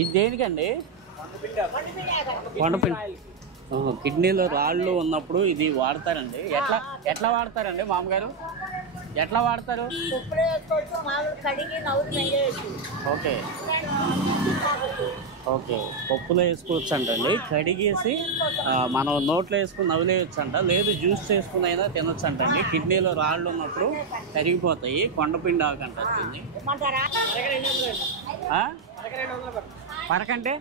ఇది దేనికండి? కొండపిండి. కిడ్నీలో రాళ్ళు ఉన్నప్పుడు ఇది వాడతారండి. ఎట్లా వాడతారండి మామగారు? ఎట్లా వాడతారు? ఓకే ఓకే, పప్పులో వేసుకోవచ్చు అంటండి. కడిగేసి మనం నోట్లో వేసుకుని నవ్వులేయచ్చు అంట, లేదు జ్యూస్ చేసుకుని అయినా తినొచ్చు అంటండి. కిడ్నీలో రాళ్ళు ఉన్నప్పుడు కరిగిపోతాయి. కొండపిండి ఆకంటారు దీన్ని. పరకంటే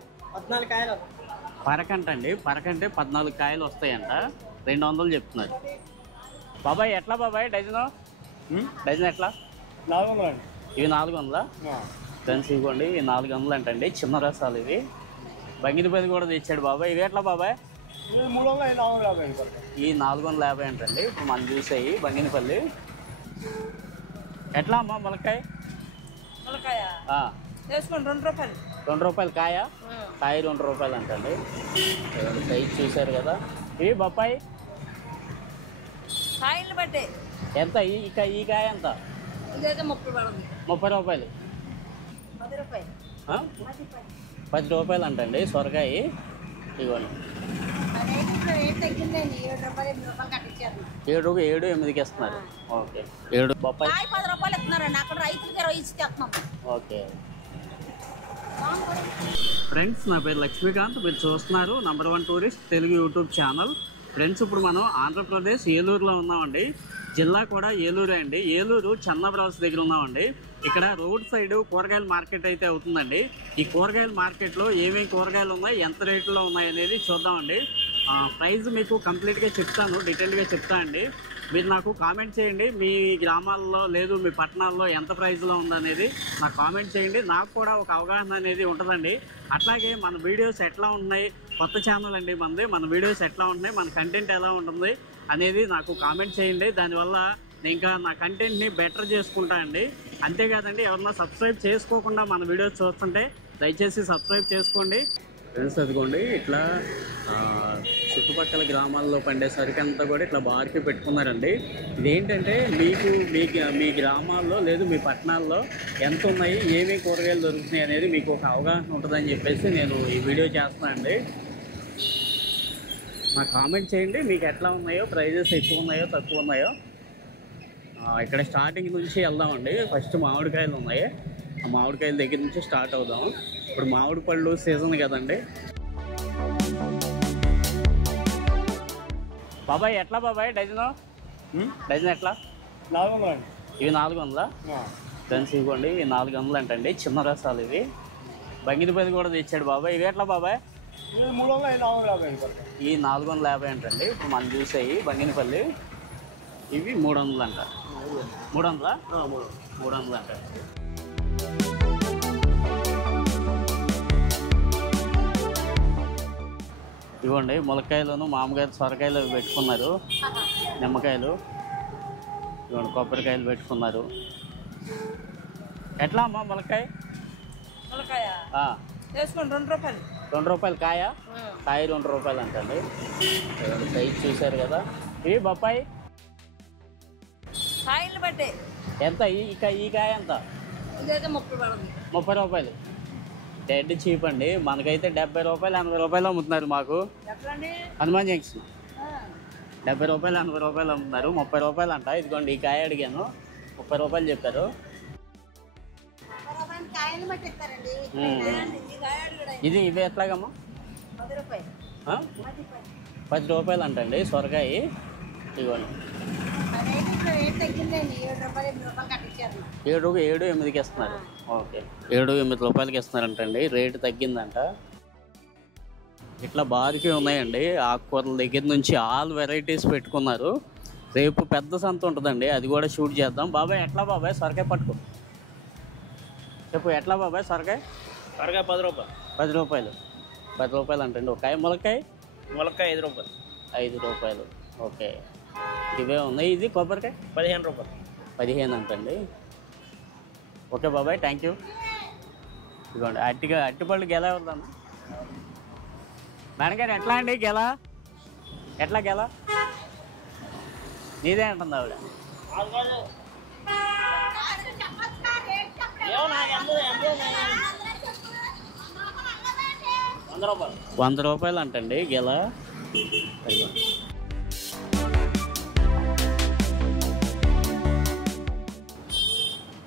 పరకంటండి. పరకంటే 14 కాయలు వస్తాయంట. 200 చెప్తున్నారు. బాబాయ్ ఎట్లా బాబాయ్ డజను? డజన్ ఎట్లా? 400 అండి. ఇవి 400 ఫ్రెండ్స్. ఇవ్వండి, ఇవి 400 అంటండి. చిన్న రసాలు ఇవి. బంగినపల్లి కూడా తెచ్చాడు బాబాయ్. ఇవి ఎట్లా బాబాయ్? 350. ఈ 450 అంటండి. ఇప్పుడు మనం చూసాయి బంగినపల్లి. ఎట్లా అమ్మా ములక్కాయ? 2 రూపాయలు. 2 రూపాయలు కాయ. కాయ 2 రూపాయలు అంటండి. సైజ్ చూసారు కదా. ఇవి బొప్పాయి కాయలు బట్టే ఎంత? ఈ కాయ ఎంత? 30 రూపాయలు. 10 రూపాయలు అంటండి సొరకాయ. ఇవ్వండి 7-8కి ఇస్తున్నారు. ఓకే 7 బొప్పాయి 10 రూపాయలు ఇస్తున్నారండి. అక్కడ రైతులకి 20 ఇచ్చి తెస్తున్నాం. ఓకే ఫ్రెండ్స్, నా పేరు లక్ష్మీకాంత్. మీరు చూస్తున్నారు number 1 tourist Telugu YouTube channel. Friends, ఇప్పుడు మనం ఆంధ్రప్రదేశ్ ఏలూరులో ఉన్నామండి. జిల్లా కూడా ఏలూరే అండి. ఏలూరు చెన్నబ్రాస్ దగ్గర ఉన్నామండి. ఇక్కడ రోడ్ సైడ్ కూరగాయల మార్కెట్ అయితే అవుతుందండి. ఈ కూరగాయల మార్కెట్లో ఏమేమి కూరగాయలు ఉన్నాయి, ఎంత రేట్లో ఉన్నాయి అనేది చూద్దామండి. ప్రైస్ మీకు కంప్లీట్గా చెప్తాను, డీటెయిల్గా చెప్తానండి. మీరు నాకు కామెంట్ చేయండి. మీ గ్రామాల్లో లేదు మీ పట్టణాల్లో ఎంత ప్రైస్లో ఉందనేది నాకు కామెంట్ చేయండి. నాకు కూడా ఒక అవగాహన అనేది ఉంటుందండి. అట్లాగే మన వీడియోస్ ఎట్లా ఉన్నాయి, కొత్త ఛానల్ అండి మనది, మన వీడియోస్ ఎట్లా ఉంటున్నాయి, మన కంటెంట్ ఎలా ఉంటుంది అనేది నాకు కామెంట్ చేయండి. దానివల్ల నేను ఇంకా నా కంటెంట్ని బెటర్ చేసుకుంటా అండి. అంతేకాదండి, ఎవరన్నా సబ్స్క్రైబ్ చేసుకోకుండా మన వీడియోస్ చూస్తుంటే దయచేసి సబ్స్క్రైబ్ చేసుకోండి. ఫ్రెండ్స్, అదిగోండి ఇట్లా చుట్టుపక్కల గ్రామాల్లో పండే సరికి అంతా కూడా ఇట్లా బార్కి పెట్టుకున్నారండి. ఇదేంటంటే మీకు మీ గ్రామాల్లో లేదు మీ పట్టణాల్లో ఎంత ఉన్నాయి, ఏమేమి కూరగాయలు దొరుకుతున్నాయి అనేది మీకు ఒక అవగాహన ఉంటుందని చెప్పేసి నేను ఈ వీడియో చేస్తున్నానండి. నాకు కామెంట్ చేయండి, మీకు ఎట్లా ఉన్నాయో, ప్రైజెస్ ఎక్కువ ఉన్నాయో తక్కువ ఉన్నాయో. ఇక్కడ స్టార్టింగ్ నుంచి వెళ్దామండి. ఫస్ట్ మామిడికాయలు ఉన్నాయి. ఆ మామిడికాయల దగ్గర నుంచి స్టార్ట్ అవుదాము. ఇప్పుడు మామిడి పళ్ళు సీజన్ కదండి. బాబాయ్ ఎట్లా బాబాయ్ డజను? డజన్ ఎట్లా? 400 అండి. ఇవి 400 ఫ్రెండ్స్. ఇవ్వండి, ఇవి 400 అంటండి. చిన్న రసాలు ఇవి. బంగినపల్లి కూడా తెచ్చాడు బాబాయ్. ఇవి ఎట్లా బాబాయ్? 350. ఈ 450 అంటండి. ఇప్పుడు మనం చూసాయి బంగినపల్లి. ఇవి 300 అంట. 300 అంట. ఇవ్వండి ములక్కాయలను మామగారు సొరకాయలు పెట్టుకున్నారు. నిమ్మకాయలు ఇవ్వండి, కొబ్బరికాయలు పెట్టుకున్నారు. ఎట్లా అమ్మా ములక్కాయ? 2 రూపాయలు. 2 రూపాయలు కాయ. కాయ 2 రూపాయలు అంటండి. సైజ్ చూసారు కదా. ఇవి బొప్పాయి కాయలు బట్టే ఎంత? ఈ కాయ ఎంత? 30 రూపాయలు. డెడ్ చీప్ అండి. మనకైతే 70 రూపాయలు 80 రూపాయలు అమ్ముతున్నారు. మాకు హనుమాన్ జంక్షన్ 70 రూపాయలు 80 రూపాయలు అమ్ముతున్నారు. 30 రూపాయలు అంట. ఇదిగోండి ఈ కాయ అడిగాను, 30 రూపాయలు చెప్పారు. ఇవి ఎట్లాగమ్మా? 10 రూపాయలు అంటండి సొరకాయ. ఇదిగోండి 7-8కి ఇస్తున్నారు. ఓకే 7-8 రూపాయలకి ఇస్తున్నారంటండి. రేటు తగ్గిందంట. ఇట్లా బార్కి ఉన్నాయండి. ఆకుకూరల దగ్గర నుంచి ఆల్ వెరైటీస్ పెట్టుకున్నారు. రేపు పెద్ద సంత ఉంటుందండి, అది కూడా షూట్ చేద్దాం. బాబాయ్ ఎట్లా బాబాయ్ సొరకాయ? పట్టుకో చెప్పు ఎట్లా బాబాయ్ సొరకాయ? 10 రూపాయలు. 10 రూపాయలు. 10 రూపాయలు అంటండి. ఒక కాయ. ములక్కాయ 5 రూపాయలు. 5 రూపాయలు. ఓకే ఇవే ఉన్నాయి. ఇది కొబ్బరికాయ 15 రూపాయలు. 15 అంటండి. ఓకే బాబాయ్, థ్యాంక్ యూ. ఇదిగోండి అట్టిపళ్ళు గెల వెళ్దాము. మేనగారు ఎట్లా అండి గెల? ఎట్లా గెల? నీదే అంటుంది ఆవిడ. 100 రూపాయలు అంటండి గెల.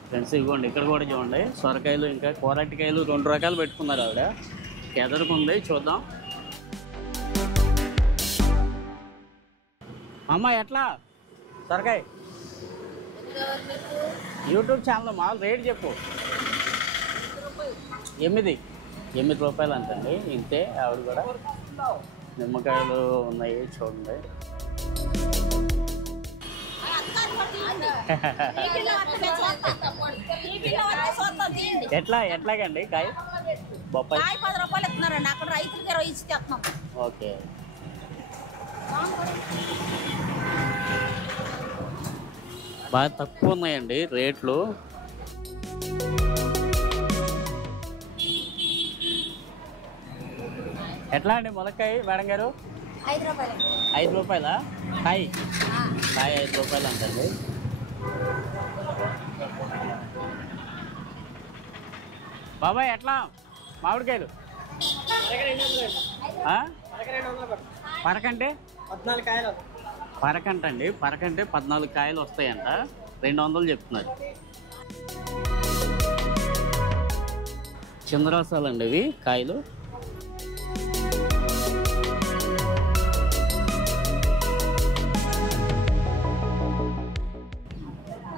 ఫ్రెండ్స్ ఇవ్వండి, ఇక్కడ కూడా చూడండి సొరకాయలు ఇంకా కూరటికాయలు 2 రకాలు పెట్టుకున్నారు ఆవిడ. ఎదురుకుంది చూద్దాం. అమ్మ ఎట్లా సొరకాయ? యూట్యూబ్ ఛానల్ మామూలు రేట్ చెప్పు. 8 రూపాయలు అంటండి. ఇంతే ఆవిడ కూడా. నిమ్మకాయలు ఉన్నాయి చూడండి. ఎట్లాగండి కాయ? బొప్పాయి 10 రూపాయలు ఇస్తున్నారండి. అక్కడ రైతులకి 20 ఇచ్చి తెస్తున్నాం. ఓకే. బాగా తక్కువ ఉన్నాయండి రేట్లు. ఎట్లా అండి ములక్కాయ మేడం గారు? 5 రూపాయలు. 5 రూపాయలా కాయ? కాయ 5 రూపాయలు అంటండి. బాబాయ్ ఎట్లా మామిడికాయలు? పరకంటే 14 కాయలు. పరకంటండి. పరకంటే 14 కాయలు వస్తాయంట. 200 చెప్తున్నారు. చిందరసాలు అండి ఇవి కాయలు.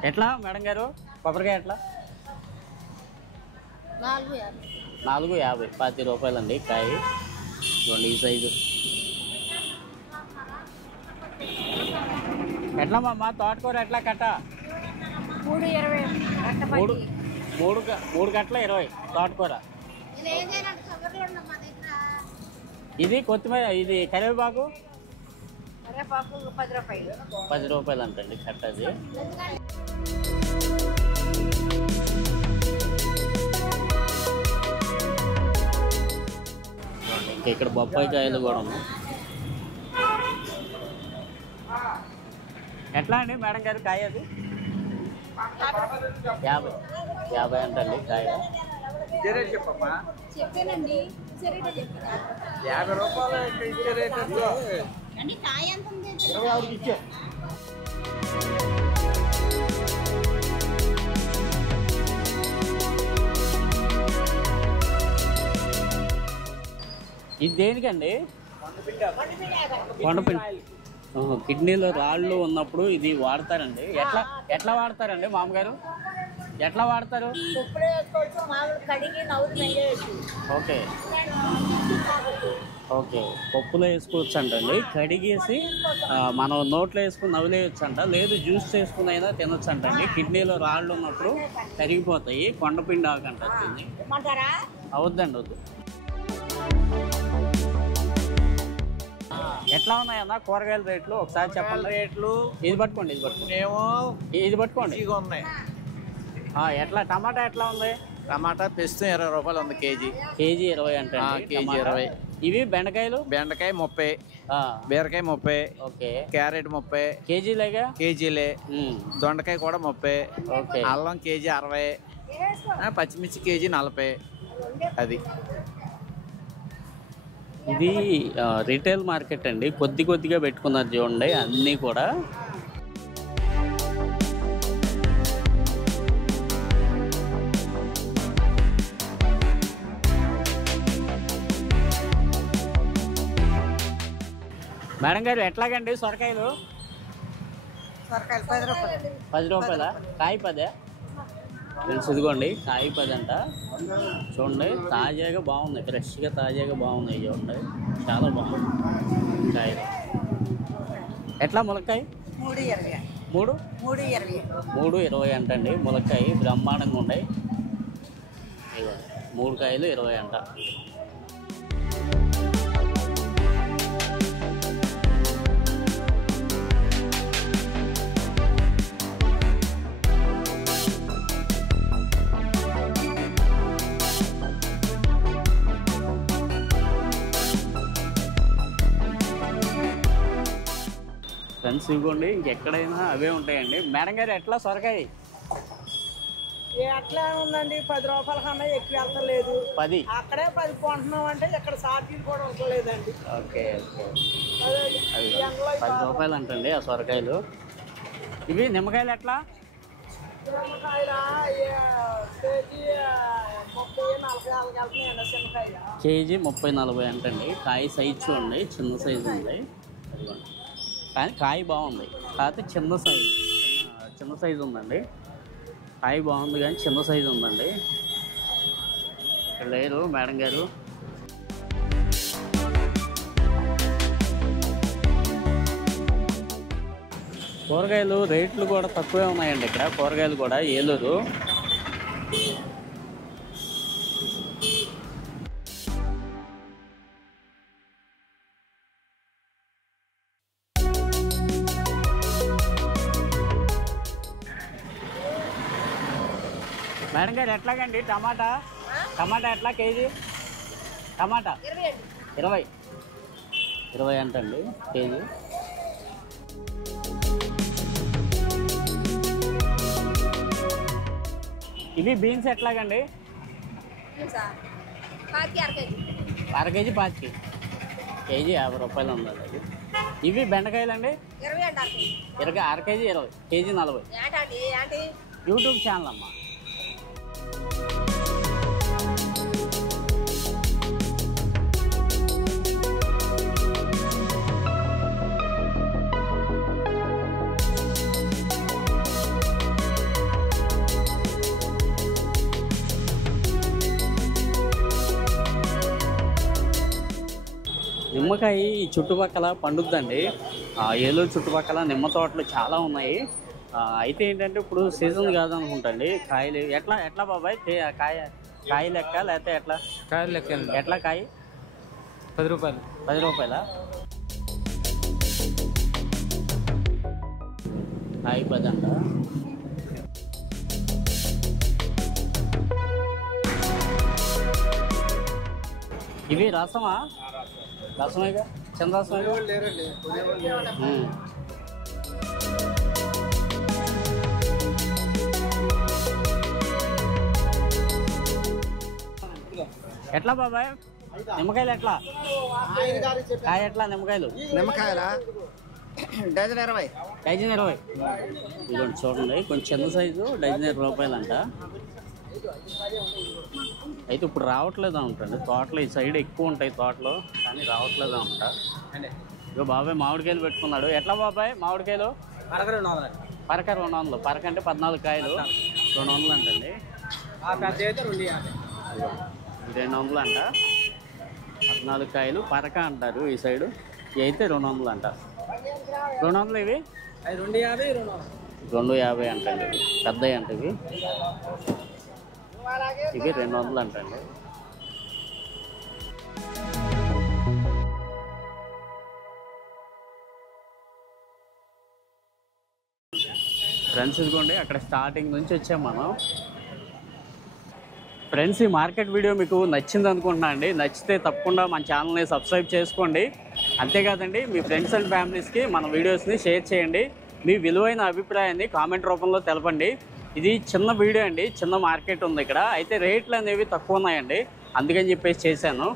ఎట్లా మేడం గారు కొబ్బరికాయ ఎట్లా? 4,50. 10 రూపాయలు అండి కాయ. ఈ సైజు. ఎట్లా మామ తోటకూర ఎట్లా కట్ట? 3,20. 3 కట్టలు 20 తోటకూర. ఇది కొత్తిమీర, ఇది కరివేపాకు 10 రూపాయలు. 10 రూపాయలు అంటండి కట్టది. ఇంకా ఇక్కడ బొప్పాయి కాయలు కూడా ఉన్నాయి. ఎట్లా అండి మేడం గారు కాయ? అది 50 అంటండి కాయ. చెప్పమ్మా. చెప్పానండి. 50 రూపాయలు ఇచ్చే రేట్ అండి. కాయ ఎంత ఉంది? 26కి ఇచ్చే. ఇది దేనికండి? కొండపిండి. కిడ్నీలో రాళ్ళు ఉన్నప్పుడు ఇది వాడతారండి. ఎట్లా వాడతారండి మామగారు? ఎట్లా వాడతారు? Okay okay. పప్పులో వేసుకోవచ్చు అంటండి. కడిగేసి మనం నోట్లో వేసుకుని నవ్వులేయచ్చు అంట. లేదు జ్యూస్ చేసుకుని అయినా తినొచ్చు అంటండి. కిడ్నీలో రాళ్ళు ఉన్నప్పుడు కరిగిపోతాయి. కొండపిండి ఆకంట. అవుద్దండి వద్దు. ఎట్లా ఉన్నాయన్న కూరగాయల రేట్లు ఒకసారి చెప్పండి. రేట్లు ఇది పట్టుకోండి. ఇది పట్టుకోండి. ఉన్నాయి. ఎట్లా టమాటా ఎట్లా ఉంది? టమాటా ప్రస్తుతం 20 రూపాయలు ఉంది కేజీ. కేజీ 20 అంటే కేజీ 20. ఇవి బెండకాయలు? బెండకాయ 30, బీరకాయ 30, ఓకే. క్యారెట్ 30 కేజీలేగా? కేజీలే. దొండకాయ కూడా 30, ఓకే. అల్లం కేజీ 60, పచ్చిమిర్చి కేజీ 40. అది ఇది రిటైల్ మార్కెట్ అండి. కొద్దిగా పెట్టుకున్నారు చూడండి అన్నీ కూడా. మేడం గారు ఎట్లాగండి సొరకాయలు? 10 రూపాయలు. 10 రూపాయలా? కాయ 10? ఇదిగోండి కాయ 10 అంట. చూడండి తాజాగా బాగున్నాయి. ఫ్రెష్గా తాజాగా బాగున్నాయి చూడండి. చాలా బాగుంది కాయలు. ఎట్లా ములక్కాయ? 3,20 అంటండి ములక్కాయ. బ్రహ్మాండంగా ఉన్నాయి. 3 కాయలు 20 అంట. ఫ్రెండ్స్ ఇవ్వండి ఇంకెక్కడైనా అవే ఉంటాయండి. మేడం గారు ఎట్లా సొరకాయ? ఎట్లా ఉందండి 10 రూపాయల కన్నా ఎక్కువ వెళ్తలేదు 10. అక్కడే 10 కొంటున్నాం అంటే ఇక్కడ సాటీలు కూడా ఉండలేదండి. Okay okay. అదే ఈ ఎండలో 10 రూపాయలు అంటండి ఆ సొరకాయలు. ఇవి నిమ్మకాయలు ఎట్లా? నిమ్మకాయల కేజీ 30-40 వెళ్తున్నాయండి చిన్నకాయలు. కేజీ 30-40 అంటండి. కాయ సైజు చూడండి, చిన్న సైజు ఉంది. అదిగోండి, కానీ కాయ బాగుంది, కాకపోతే చిన్న సైజు ఉందండి. కాయ బాగుంది కానీ చిన్న సైజు ఉందండి. ఇక్కడ లేరు మేడం గారు. కూరగాయలు రేట్లు కూడా తక్కువే ఉన్నాయండి ఇక్కడ. కూరగాయలు కూడా ఏలూరు. మేడం గారు ఎట్లాగండి టమాటా? టమాటా ఎట్లా కేజీ? టమాటా 20 అంటండి కేజీ. ఇవి బీన్స్ ఎట్లాగండి? అర కేజీ 5 కేజీ 50 రూపాయలు ఉందండి అది. ఇవి బెండకాయలు అండి? అర కేజీ 20, కేజీ 40. యూట్యూబ్ ఛానల్ అమ్మా. నిమ్మకాయ ఈ చుట్టుపక్కల పండుద్దండి. ఏలూరు చుట్టుపక్కల నిమ్మ తోటలు చాలా ఉన్నాయి. అయితే ఏంటంటే ఇప్పుడు సీజన్ కాదనుకుంటండి కాయలు. ఎట్లా బాబాయ్ కాయ లెక్క లేకపోతే ఎట్లా? కాయలు లెక్క ఎట్లా కాయ? 10 రూపాయలు. 10 రూపాయలా? కాయ 10 అంట. ఇవి రసమా? రసమేగా, చిన్న రసమేగా. ఎట్లా బాబాయ్ నిమ్మకాయలు ఎట్లా? కాయ ఎట్లా నిమ్మకాయలు? నిమ్మకాయల డజన్ 20. డజన్ 20. ఇదిగోండి చూడండి, కొంచెం చిన్న సైజు డజన్ 20 రూపాయలు అంట. అయితే ఇప్పుడు రావట్లేదు అంటండి తోటలో. ఈ సైడ్ ఎక్కువ ఉంటాయి తోటలో, కానీ రావట్లేదు అంట. ఇగో బాబాయ్ మామిడికాయలు పెట్టుకున్నాడు. ఎట్లా బాబాయ్ మామిడికాయలు? పరక 200. పరక 200. పరక అంటే 14 కాయలు 200 అంటండి. 200 అంట. 14 కాయలు పరక అంటారు ఈ సైడు. ఇవి అయితే 200 అంట. 200 ఇవి 250 అంటండి. పెద్దవి అంట ఇవి. ఇవి 200 అంటండి. ఫ్రెండ్స్ ఇదిగోండి, అక్కడ స్టార్టింగ్ నుంచి వచ్చాం మనం. ఫ్రెండ్స్ ఈ మార్కెట్ వీడియో మీకు నచ్చింది అనుకుంటున్నా అండి. నచ్చితే తప్పకుండా మన ఛానల్ని సబ్స్క్రైబ్ చేసుకోండి. అంతేకాదండి మీ ఫ్రెండ్స్ అండ్ ఫ్యామిలీస్కి మన వీడియోస్ని షేర్ చేయండి. మీ విలువైన అభిప్రాయాన్ని కామెంట్ రూపంలో తెలపండి. ఇది చిన్న వీడియో అండి, చిన్న మార్కెట్ ఉంది ఇక్కడ. అయితే రేట్లు అనేవి తక్కువ ఉన్నాయండి, అందుకని చెప్పేసి చేశాను.